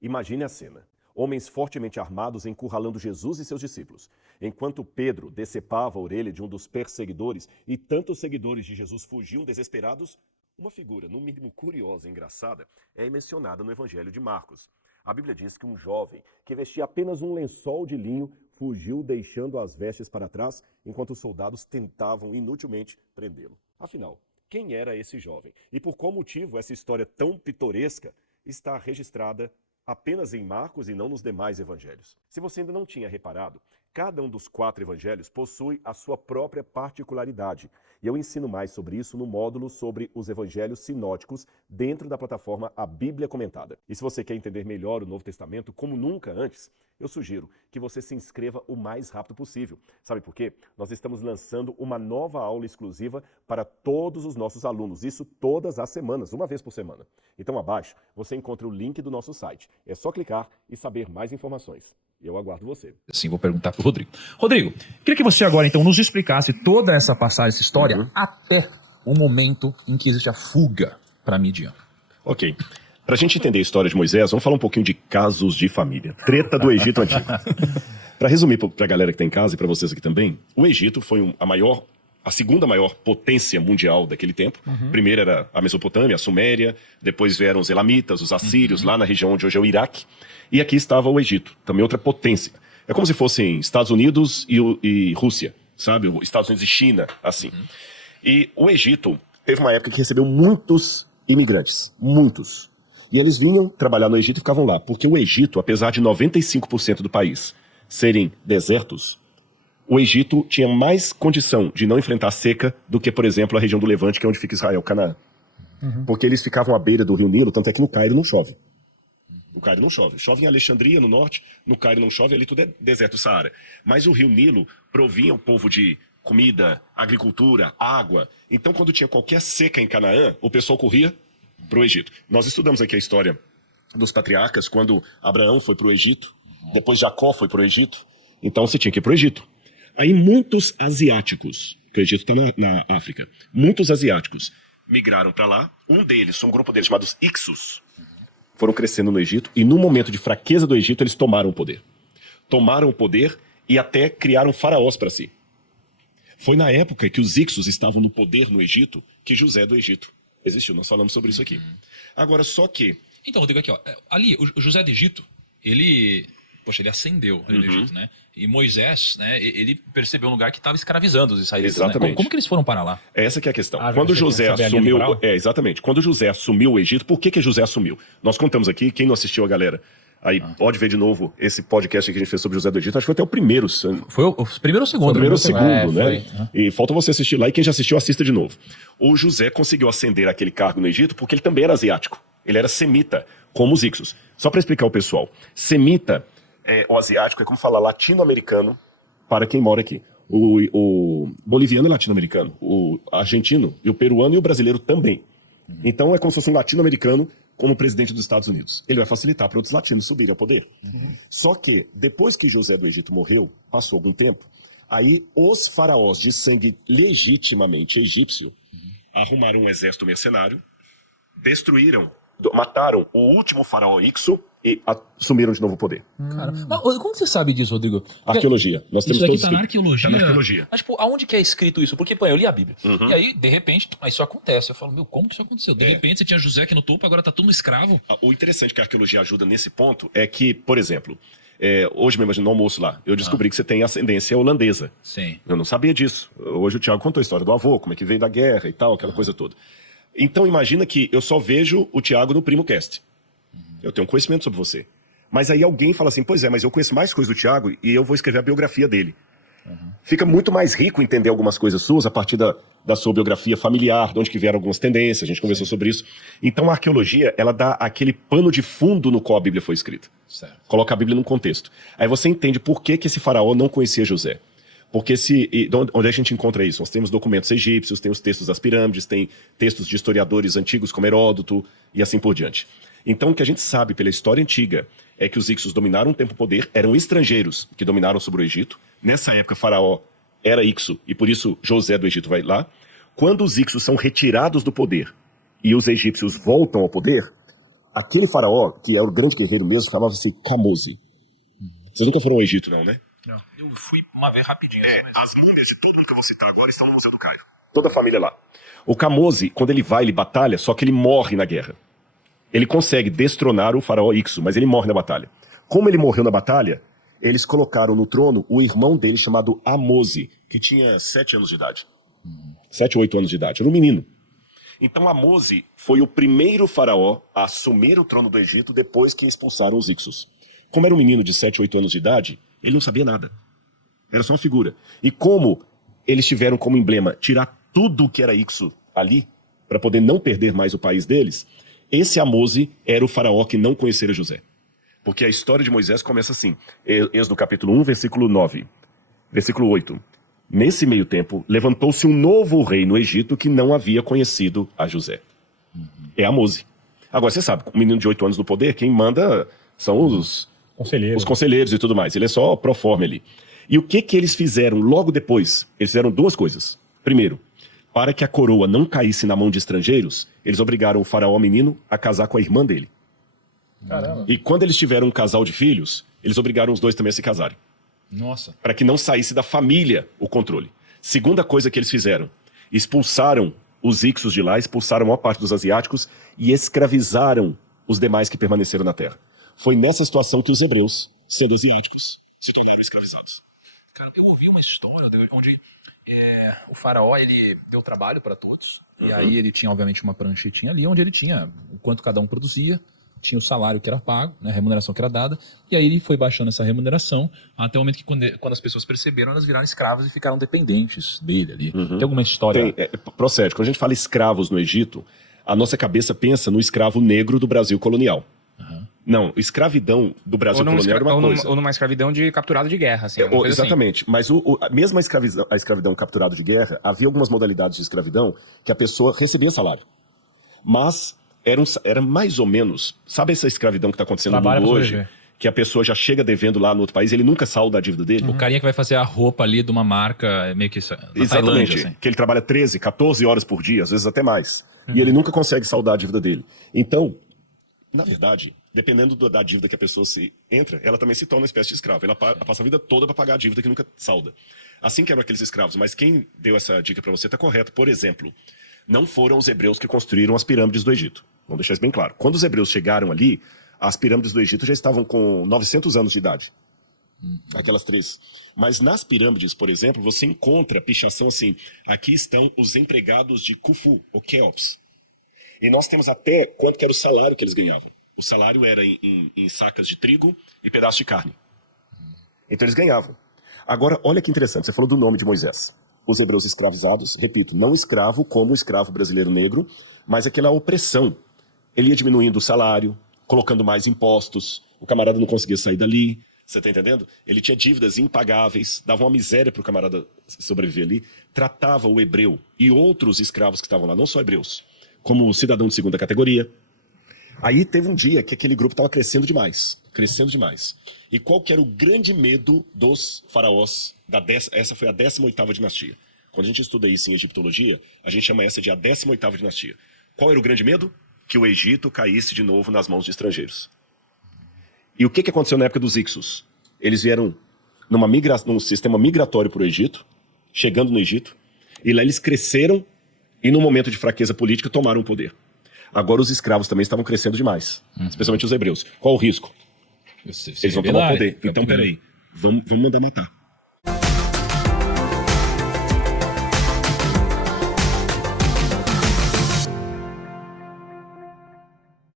Imagine a cena. Homens fortemente armados encurralando Jesus e seus discípulos. Enquanto Pedro decepava a orelha de um dos perseguidores e tantos seguidores de Jesus fugiam desesperados, uma figura, no mínimo curiosa e engraçada, é mencionada no Evangelho de Marcos. A Bíblia diz que um jovem que vestia apenas um lençol de linho fugiu deixando as vestes para trás, enquanto os soldados tentavam inutilmente prendê-lo. Afinal, quem era esse jovem? E por qual motivo essa história tão pitoresca está registrada apenas em Marcos e não nos demais evangelhos? Se você ainda não tinha reparado, cada um dos 4 evangelhos possui a sua própria particularidade. E eu ensino mais sobre isso no módulo sobre os evangelhos sinóticos dentro da plataforma A Bíblia Comentada. E se você quer entender melhor o Novo Testamento como nunca antes, eu sugiro que você se inscreva o mais rápido possível. Sabe por quê? Nós estamos lançando uma nova aula exclusiva para todos os nossos alunos, isso todas as semanas, uma vez por semana. Então abaixo você encontra o link do nosso site. É só clicar e saber mais informações. Eu aguardo você. Sim, vou perguntar para o Rodrigo. Rodrigo, queria que você agora então nos explicasse toda essa passagem, essa história, até o momento em que existe a fuga para Midian. Ok. Para a gente entender a história de Moisés, vamos falar um pouquinho de casos de família. Treta do Egito Antigo. Para resumir para a galera que está em casa e para vocês aqui também, o Egito foi a segunda maior potência mundial daquele tempo. Primeiro era a Mesopotâmia, a Suméria, depois vieram os Elamitas, os Assírios, lá na região onde hoje é o Iraque. E aqui estava o Egito, também outra potência. É como se fossem Estados Unidos e Rússia, sabe? Estados Unidos e China, assim. E o Egito teve uma época que recebeu muitos imigrantes, muitos. E eles vinham trabalhar no Egito e ficavam lá, porque o Egito, apesar de 95% do país serem desertos, o Egito tinha mais condição de não enfrentar seca do que, por exemplo, a região do Levante, que é onde fica Israel, Canaã. Porque eles ficavam à beira do rio Nilo, tanto é que no Cairo não chove. No Cairo não chove. Chove em Alexandria, no norte, no Cairo não chove, ali tudo é deserto do Saara. Mas o rio Nilo provinha o povo de comida, agricultura, água. Então, quando tinha qualquer seca em Canaã, o pessoal corria para o Egito. Nós estudamos aqui a história dos patriarcas, quando Abraão foi para o Egito, depois Jacó foi para o Egito, então você tinha que ir para o Egito. Aí muitos asiáticos, que o Egito está na África, muitos asiáticos migraram para lá, um grupo deles chamados Ixos, foram crescendo no Egito, e no momento de fraqueza do Egito, eles tomaram o poder. Tomaram o poder e até criaram faraós para si. Foi na época que os Ixos estavam no poder no Egito, que José do Egito existiu. Nós falamos sobre isso aqui. Agora, só que... Então, Rodrigo, aqui, ó, ali, o José do Egito, ele ascendeu no Egito, né? E Moisés, né, ele percebeu um lugar que estava escravizando os israelitas. Exatamente. Né? Como que eles foram parar lá? Essa que é a questão. Quando José assumiu... exatamente. Quando José assumiu o Egito, por que José assumiu? Nós contamos aqui, quem não assistiu a galera, aí pode ver de novo esse podcast que a gente fez sobre José do Egito, acho que foi até o primeiro. Foi o primeiro ou o segundo? Foi o primeiro ou o segundo, né? E falta você assistir lá, e quem já assistiu, assista de novo. O José conseguiu ascender aquele cargo no Egito porque ele também era asiático. Ele era semita, como os Ixos. Só para explicar ao pessoal, semita... o asiático é como falar latino-americano para quem mora aqui. O boliviano é latino-americano, o argentino e o peruano e o brasileiro também. Então é como se fosse um latino-americano como presidente dos Estados Unidos. Ele vai facilitar para outros latinos subirem ao poder. Só que, depois que José do Egito morreu, passou algum tempo, aí os faraós de sangue legitimamente egípcio arrumaram um exército mercenário, mataram o último faraó Ixo e assumiram de novo o poder. Cara, mas como você sabe disso, Rodrigo? Porque arqueologia. Nós temos isso aqui todos tá na arqueologia? Tá na arqueologia. Mas, aonde que é escrito isso? Porque, eu li a Bíblia. E aí, de repente, isso acontece. Eu falo, como que isso aconteceu? De repente, você tinha José aqui no topo, agora tá todo mundo escravo. O interessante que a arqueologia ajuda nesse ponto é que, por exemplo, hoje mesmo, no almoço lá, eu descobri que você tem ascendência holandesa. Sim. Eu não sabia disso. Hoje o Thiago contou a história do avô, como é que veio da guerra e tal, aquela coisa toda. Então imagina que eu só vejo o Thiago no PrimoCast. Eu tenho um conhecimento sobre você. Mas aí alguém fala assim, pois é, mas eu conheço mais coisas do Thiago e eu vou escrever a biografia dele. Fica muito mais rico entender algumas coisas suas a partir da sua biografia familiar, de onde que vieram algumas tendências, a gente conversou sobre isso. Então a arqueologia, ela dá aquele pano de fundo no qual a Bíblia foi escrita. Certo. Coloca a Bíblia num contexto. Aí você entende por que esse faraó não conhecia José. Porque onde a gente encontra isso? Nós temos documentos egípcios, tem os textos das pirâmides, tem textos de historiadores antigos como Heródoto e assim por diante. Então o que a gente sabe pela história antiga é que os Ixos dominaram um tempo o poder, eram estrangeiros que dominaram sobre o Egito. Nessa época, Faraó era Ixo, e por isso José do Egito vai lá. Quando os Ixos são retirados do poder e os egípcios voltam ao poder, Aquele faraó, que era o grande guerreiro mesmo, chamava-se Camose. Vocês nunca foram ao Egito, não, né? Não, eu fui uma vez rapidinho. As múmias de tudo que eu vou citar agora estão no Museu do Cairo. Toda a família lá. O Camose, quando ele vai, ele batalha, só que ele morre na guerra. Ele consegue destronar o faraó Ixo, mas ele morre na batalha. Como ele morreu na batalha, eles colocaram no trono o irmão dele chamado Amose, que tinha 7 anos de idade. 7 ou 8 anos de idade. Era um menino. Então Amose foi o primeiro faraó a assumir o trono do Egito depois que expulsaram os Ixos. Como era um menino de 7 ou 8 anos de idade, ele não sabia nada. Era só uma figura. E como eles tiveram como emblema tirar tudo que era Ixo ali, para poder não perder mais o país deles, esse Amose era o faraó que não conhecera José. Porque a história de Moisés começa assim. Êxodo capítulo 1, versículo 9. Versículo 8. Nesse meio tempo, levantou-se um novo rei no Egito que não havia conhecido a José. É Amose. Agora, você sabe, um menino de 8 anos no poder, quem manda são os conselheiros e tudo mais. Ele é só pro forma ali. E o que eles fizeram logo depois? Eles fizeram 2 coisas. Primeiro, para que a coroa não caísse na mão de estrangeiros, eles obrigaram o faraó menino a casar com a irmã dele. Caramba. E quando eles tiveram um casal de filhos, eles obrigaram os 2 também a se casarem. Nossa. Para que não saísse da família o controle. Segunda coisa que eles fizeram, expulsaram os Ixos de lá, expulsaram a maior parte dos asiáticos e escravizaram os demais que permaneceram na terra. Foi nessa situação que os hebreus, sendo asiáticos, se tornaram escravizados. Cara, eu ouvi uma história onde o faraó, ele deu trabalho para todos. E aí ele tinha, obviamente, uma pranchetinha ali, onde ele tinha o quanto cada um produzia, tinha o salário que era pago, né, a remuneração que era dada, e aí ele foi baixando essa remuneração até o momento que quando as pessoas perceberam, elas viraram escravas e ficaram dependentes dele ali. Tem alguma história? Procede. Quando a gente fala escravos no Egito, a nossa cabeça pensa no escravo negro do Brasil colonial. Não, escravidão do Brasil colonial era uma coisa. Ou numa escravidão de capturado de guerra, assim. Exatamente. Assim. Mas mesmo a escravidão capturado de guerra, havia algumas modalidades de escravidão que a pessoa recebia salário. Mas era mais ou menos... Sabe essa escravidão que está acontecendo no mundo hoje? Que a pessoa já chega devendo lá no outro país e ele nunca salda a dívida dele? O carinha que vai fazer a roupa ali de uma marca meio que... Exatamente. Tailândia, assim. Que ele trabalha 13, 14 horas por dia, às vezes até mais. E ele nunca consegue saldar a dívida dele. Então, na verdade... Dependendo da dívida que a pessoa se entra, ela também se torna uma espécie de escravo. Ela passa a vida toda para pagar a dívida que nunca salda. Assim que eram aqueles escravos. Mas quem deu essa dica para você está correto. Por exemplo, não foram os hebreus que construíram as pirâmides do Egito. Vamos deixar isso bem claro. Quando os hebreus chegaram ali, as pirâmides do Egito já estavam com 900 anos de idade. Aquelas 3. Mas nas pirâmides, por exemplo, você encontra pichação assim. Aqui estão os empregados de Khufu, ou Quéops. E nós temos até quanto que era o salário que eles ganhavam. O salário era em sacas de trigo e pedaços de carne. Então eles ganhavam. Agora, olha que interessante, você falou do nome de Moisés. Os hebreus escravizados, repito, não escravo como o escravo brasileiro negro, mas aquela opressão. Ele ia diminuindo o salário, colocando mais impostos, o camarada não conseguia sair dali, você está entendendo? Ele tinha dívidas impagáveis, dava uma miséria para o camarada sobreviver ali, tratava o hebreu e outros escravos que estavam lá, não só hebreus, como cidadão de segunda categoria. Aí teve um dia que aquele grupo estava crescendo demais. E qual que era o grande medo dos faraós? Essa foi a 18ª dinastia. Quando a gente estuda isso em egiptologia, a gente chama essa de a 18ª dinastia. Qual era o grande medo? Que o Egito caísse de novo nas mãos de estrangeiros. E o que aconteceu na época dos Ixos? Eles vieram num sistema migratório para o Egito, chegando no Egito, e lá eles cresceram e num momento de fraqueza política tomaram o poder. Agora os escravos também estavam crescendo demais, especialmente os hebreus. Qual o risco? Eles vão tomar o poder. Então, peraí, vamos mandar matar.